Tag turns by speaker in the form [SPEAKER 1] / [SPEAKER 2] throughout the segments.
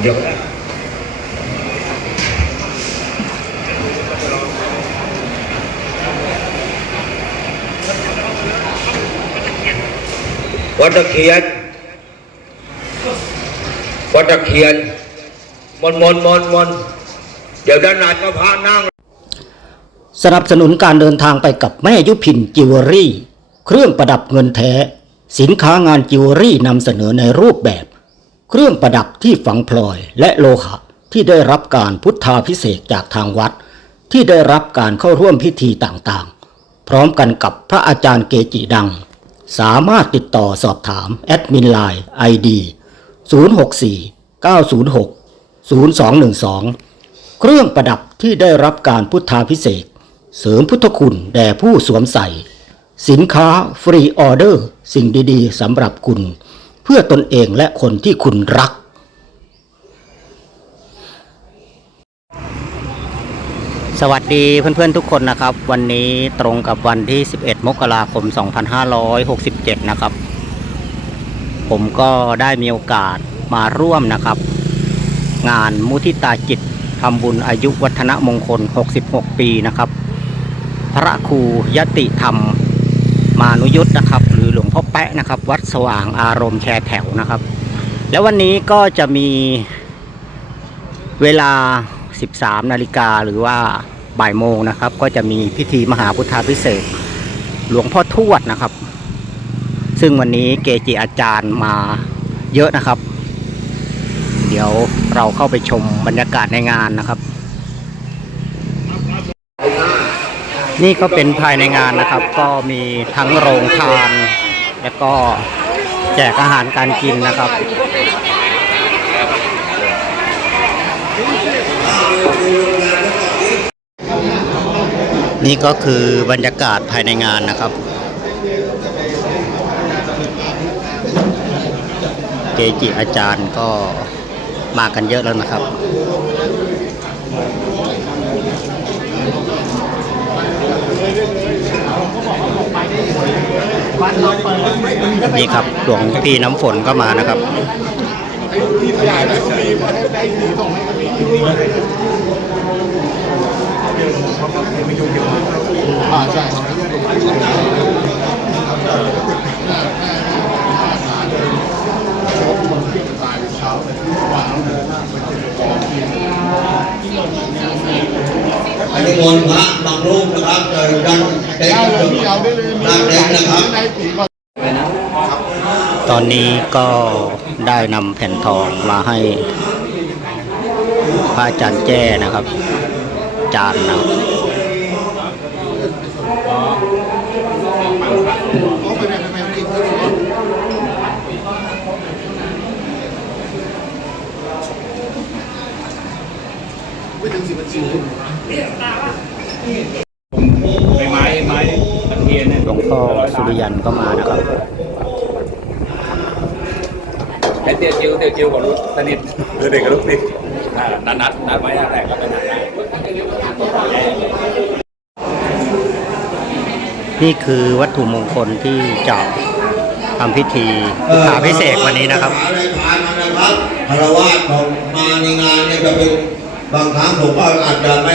[SPEAKER 1] เดี๋ยววัดตะเคียน วัดตะเคียน มนมนมนมนเดี๋ยวด้านหลังก็พานั่ง
[SPEAKER 2] สนับสนุนการเดินทางไปกับแม่ยุพินจิวเวลรี่ เครื่องประดับเงินแท้ สินค้างานจิวเวลรี่นำเสนอในรูปแบบ เครื่องประดับที่ฝังพลอยและโลหะที่ได้รับการพุทธาพิเศษจากทางวัด ที่ได้รับการเข้าร่วมพิธีต่างๆ พร้อมกันกับพระอาจารย์เกจิดัง สามารถติดต่อสอบถาม แอดมินไลน์ ID 064 906 0212 เครื่องประดับที่ได้รับการพุทธาพิเศษ เสริมพุทธคุณแด่ผู้สวมใส่ สินค้าฟรีออเดอร์ สิ่งดีๆสำหรับคุณ เพื่อตนเองและคนที่คุณรัก สวัสดีเพื่อนๆทุกคนนะครับ วันนี้ตรงกับวันที่ 11 มกราคม 2567 นะครับ ผมก็ได้มีโอกาสมาร่วมนะครับ งานมุทิตาจิตทำบุญอายุวัฒนมงคล 66 ปีนะครับ พระครูยติธรรมมานุยุทธนะครับ พ่อแปะนะครับ วัดสว่างอารมณ์แชร์แถวนะครับ แล้ววันนี้ก็จะมีเวลา 13 นาฬิกาหรือว่าบ่ายโมงนะครับ ก็จะมีพิธีมหาพุทธาพิเศษหลวงพ่อทวดนะครับ ซึ่งวันนี้เกจิอาจารย์มาเยอะนะครับ เดี๋ยวเราเข้าไปชมบรรยากาศในงานนะครับ นี่ก็เป็นภายในงานนะครับ ก็มีทั้งโรงทาน แล้วก็แจกอาหารการกินนะครับ นี่ก็คือบรรยากาศภายในงานนะครับ เกจิอาจารย์ก็มากันเยอะแล้วนะครับ นี่ครับหลวงพี่น้ำฝนก็มานะครับ
[SPEAKER 1] อั อันนี้มนพระบางรูปนะครับเจอดันเต็มด้านเต็มนะครับ
[SPEAKER 2] ตอนนี้ก็ได้นำแผ่นทองมาให้พระอาจารย์แจ้นะครับ จานนะครับ
[SPEAKER 3] ใล
[SPEAKER 2] วงพ่อสุริยันก็มานะครับ
[SPEAKER 3] แต่เตี้ยจิ๋วเตี้ยจิ๋วกับรถสนิทคือเด็กกับลูกติดอ่านัดนัดนัดไว้แรกก็เป็นนัดได้
[SPEAKER 2] นี่คือวัตถุมงคลที่จะทำพิธีพุทธาพิเศษกวันนี้นะครับ
[SPEAKER 1] หาอะไรทานมานะครับคารวะของมาในงานเนี่ยจะเป็นบางครั้งผมก็อาจจะไม่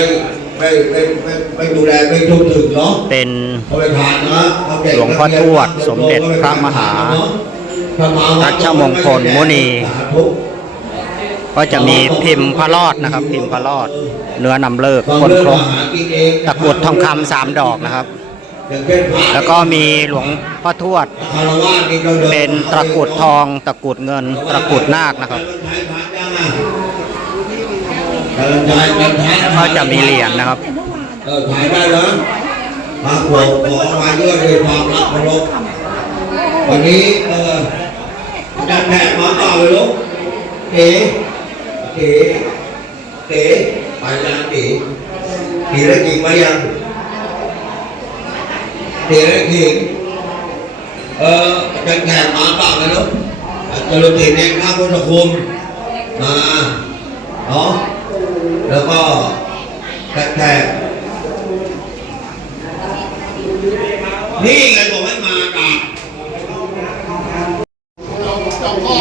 [SPEAKER 1] ไม่ไม่ไม่ไม่ดูแลไม่ทั่วถึงเนาะ
[SPEAKER 2] เป็น
[SPEAKER 1] เขาไปทานนะเขาเด็ก
[SPEAKER 2] หลวงพ่อทวดสมเด็จพระมหารัชมงคลมุนี ก็จะมีพิมพ์พระรอดนะครับ พิมพ์พระรอด เนื้อนำเลิกคนครบตะกรุดทองคำสามดอกนะครับ แล้วก็มีหลวงพ่อทวด
[SPEAKER 1] คารวะนี่ก็ดิ
[SPEAKER 2] เป็นตะกรุดทอง ตะกรุดเงิน ตะกรุดนาคนะครับ
[SPEAKER 1] เดินทาง กันทาง
[SPEAKER 2] แล้วก็จะมีเหรียญนะครับ
[SPEAKER 1] เออถ่ายได้เหรอมาขวบขอมาด้วยด้วยความรักเคารพวันนี้เออดันแผนมาเปล่าเลยลูกเก๋เก๋เก๋ไปยังเก๋เก๋แล้วจริงไหมยังเก๋แล้วจริงเออดันแผนมาเปล่าเลยลูกจรติเองข้าพุทธคุณมาเนาะ แล้วก็แทกนี่ไงบอกให้มากับ
[SPEAKER 4] เจ้าพ่อ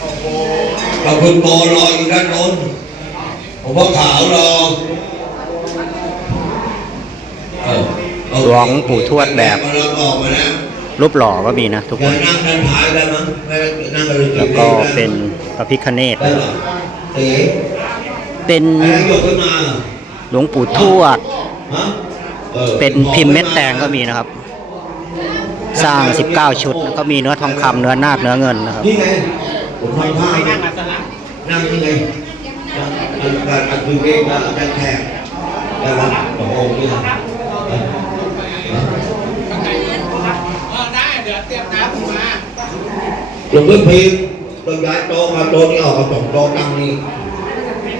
[SPEAKER 4] โอ้โห
[SPEAKER 1] เราคุณโตรออยู่ด้านโน้นผมว่าขาวรอเออเอา
[SPEAKER 2] หลวงปู่ทวดแบบ
[SPEAKER 1] มาแล้วออกมาแล้ว
[SPEAKER 2] รูปหล่อก็มีนะทุกค
[SPEAKER 1] เดิ
[SPEAKER 2] น
[SPEAKER 1] นนั่งด้านท้ายได้มั้งไม่นั่งกันเลย
[SPEAKER 2] แล้วก็เป็นพระพิคเนต
[SPEAKER 1] ได้หรอ เป็
[SPEAKER 2] นหลวงปู่ทวด เป็นพิมพ์เม็ดแตงก็มีนะครับ สร้าง 19 ชุดก็มีเนื้อทองคำเนื้อนาคเนื้อเงินนะครับ
[SPEAKER 1] นี่ไงผมทำท่านั่งนั่งนี่ไงนั่งการอัดคือเองนะอาจารย์แขกได้ไหมโอ้โหนี่นะ
[SPEAKER 4] ได้เดี๋ยวเตรียมน้ำมา
[SPEAKER 1] หลวงพ่อพิมพ์ต้องย้ายโต๊ะมาโต๊ะนี้ออกมาสองโต๊ะตั้งนี้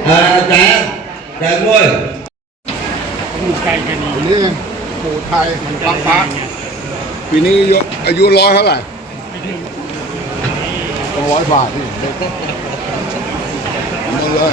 [SPEAKER 1] ออแจงแจงด้วย
[SPEAKER 5] อันนี้ปู่ไทยรักพระปีนี้อายุอายุร้อยเท่าไหร่ต้องร้อยบาทนี่หมดเลย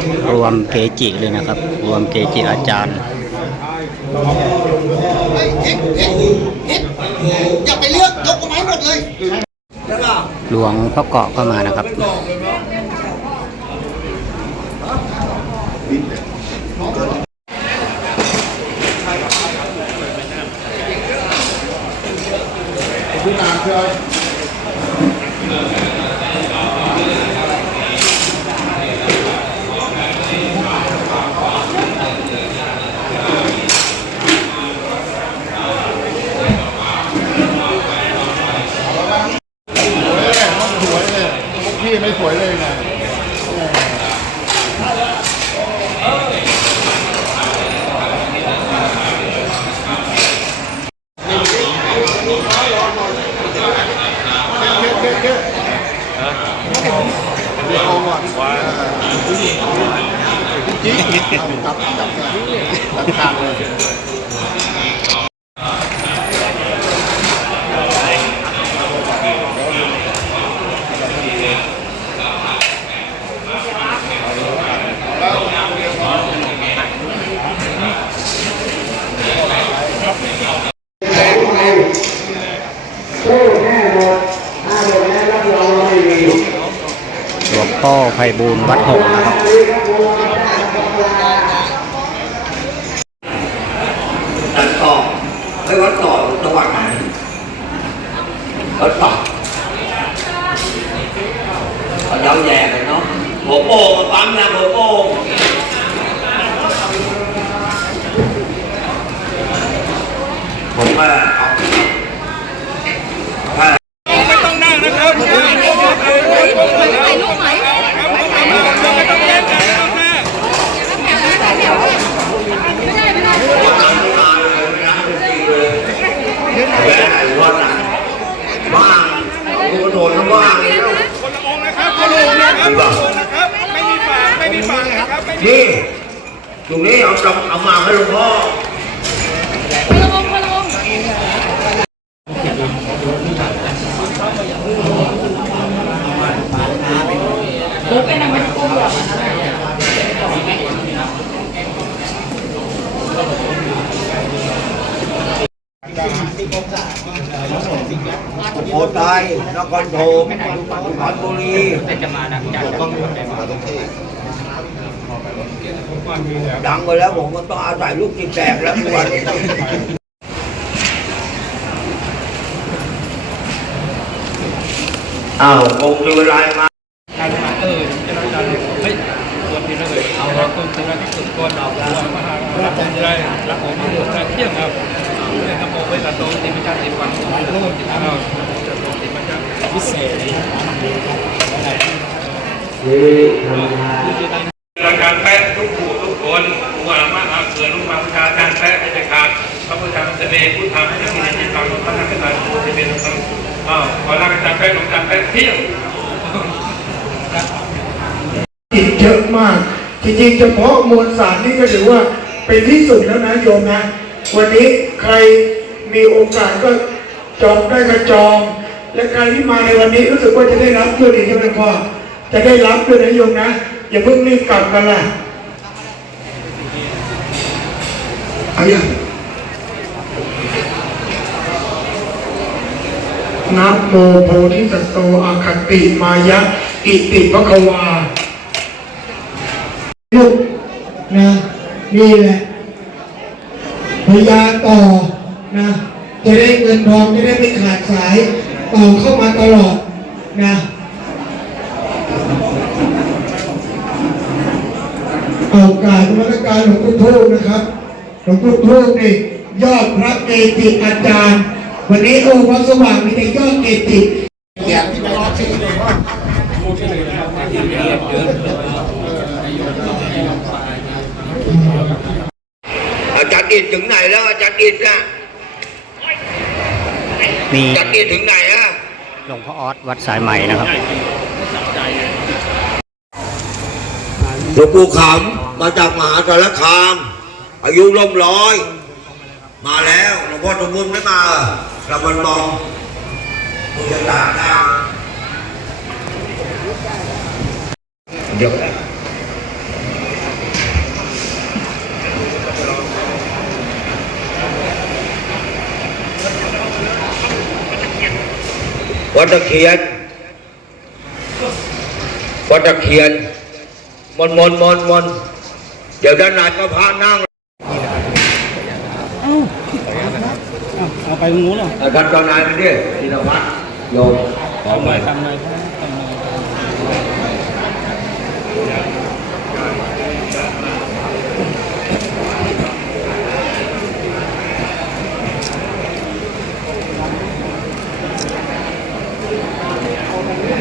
[SPEAKER 5] ร
[SPEAKER 2] วมเกจิเลยนะครับ รวมเกจิอาจารย์
[SPEAKER 6] อย่าไปเลือกยกเอาไม้หมดเลย
[SPEAKER 2] หลวงพ่อเกาะก็มานะครับ
[SPEAKER 5] ผู้นานเชื่อ สวยเลยต้องสวยเลย พวกพี่ไม่สวยเลยไงเก๊ะเก๊ะเก๊ะเดี๋ยวเอาก่อนจิ๊กเอาจับจับจับทางเลย
[SPEAKER 2] หลวงพ่อ ไพบูลย์วัดหงส์นะครับ
[SPEAKER 1] ตัดต่อให้วัดต่อจังหวัดไหนวัดต่อเอาย้ำแย่เลยเนาะหัวโป่งมาปั๊มนะหัวโป่งผมว่าเอาถ้า
[SPEAKER 3] ไม่ต้องนั่งนะครับไม่ต้องนั่งไม่ต้องเล่นกันนะครับแม่
[SPEAKER 1] ว่างกูโดนทั้งว่างเลยลูก
[SPEAKER 3] คนละองค์นะครับคนละองค์นะครับคนละองค์นะครับ ไม่มีฝาไม่มีฝานะครับไม่มี
[SPEAKER 1] นี่ตรงนี้เอาจำเอามาให้หลวงพ่อ โอไทยนครปฐมสุพรบุรีดังไปแล้วผมก็ต้องอาศัยลูกจิตแตกแล้วทุกวันอ้าวคงมีเวลามา
[SPEAKER 3] รายการแพะทุกผู้ทุกคนผู้ว่ามาอาเกิดลูกมาประชาการแพะในการพระพุทธธรรมเสน่ห์พุทธธรรมให้มีในจิตใจของพระนักการผู้ที่เป็นธรรมอ้าวขอรักอาจารย์แพะลงการแพะเที่ยว
[SPEAKER 7] อีกเยอะมากจริงๆเฉพาะมวลสารนี่ก็ถือว่าเป็นที่สุดแล้วนะโยมนะ วันนี้ใครมีโอกาสก็จองได้ก็จอง และใครที่มาในวันนี้รู้สึกว่าจะได้รับด้วยดีใช่ไหมพ่อจะได้รับด้วยนะโยมนะ อย่าเพิ่งรีบกลับกันล่ะเอาอย่างนะโมโพธิสัตโตอาคติมายะ อิติภควาลูกนะนี่แหละพยาต่อนะจะได้เงินทองจะได้ไม่ขาดสาย ต่อเข้ามาตลอดนะเอากราบนมัสการหลวงปู่ทูบนะครับหลวงปู่ทูบนี่ยอดพระเกจิอาจารย์ วันนี้โอ้พระสว่างมีแต่ยอดเกจิ
[SPEAKER 1] อาจารย์อินถึงไหนแล้วอาจารย์อินน่ะ
[SPEAKER 2] นี่
[SPEAKER 1] อาจารย์อินถึงไหนอะ
[SPEAKER 2] หลวงพ่อออสวัดสายใหม่นะครับ
[SPEAKER 1] หลวงปู่ขำมาจากมหาสารคาม อายุร่มร้อย มาแล้วหลวงพ่อสมบูรณ์ไม่มาเหรอกำมันมองคุณจะตามได้เดี๋ยว วัดตะเคียนวัดตะเคียนมนมนมนมนเดี๋ยวด้านในก็พระนั่งเอาไปงูเหรอท่านเจ้านายไปดิธีรวัตรโยมขอไปทำเล
[SPEAKER 5] Yeah.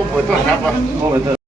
[SPEAKER 5] ผมเปิดตัวครับว่า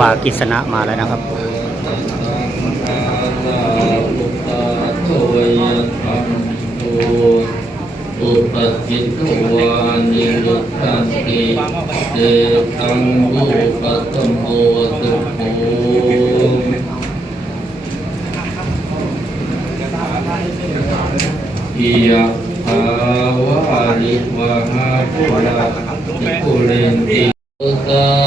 [SPEAKER 2] บากิษณะมาแล้วนะครับ
[SPEAKER 8] อุปจิตวานิรุตตันติเตตังอุปตมโอตุโหอิยะภาวะริวะหาปุระติปุเรนติตา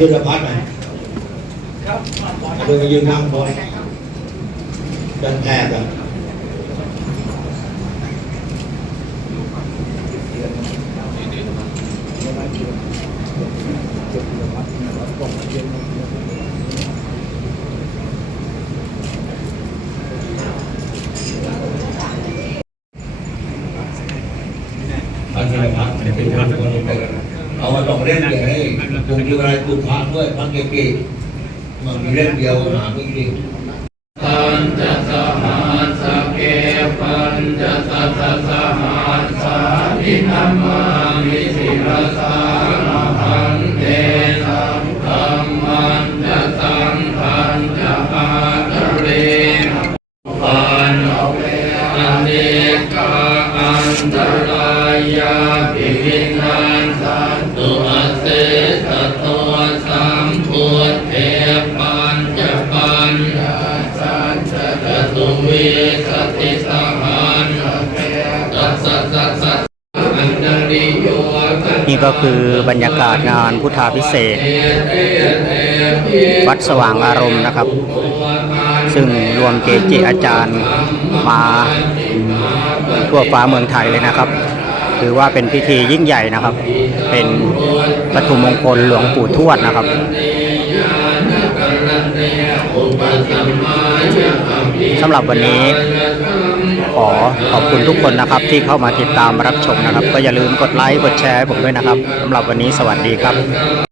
[SPEAKER 1] ใส่แบงค์ยุทธพัฒน์หน่อย เดินมายืนข้างบนดันแอบอะพันธพัฒน์เป็นคนคนลงไปเอามาต้องเล่นเดียวให้กลุ่มที่อะไรกลุ่มพระด้วยพระเกจิมันมีเล่นเดียวหาไม่จริง
[SPEAKER 8] ปัญจสหัสเกปัญจสัสสหัสสานินามา ก็
[SPEAKER 2] คือบรรยากาศงานพุทธาพิเศษ วัดสว่างอารมณ์นะครับ ซึ่งรวมเกจิอาจารย์มาทั่วฟ้าเมืองไทยเลยนะครับ ถือว่าเป็นพิธียิ่งใหญ่นะครับ เป็นวัตถุมงคลหลวงปู่ทวดนะครับสำหรับวันนี้ อขอบคุณทุกคนนะครับที่เข้ามาติดตามรับชมนะครับ ก็อย่าลืมกดไลค์กดแชร์ให้ผมด้วยนะครับสำหรับวันนี้สวัสดีครับ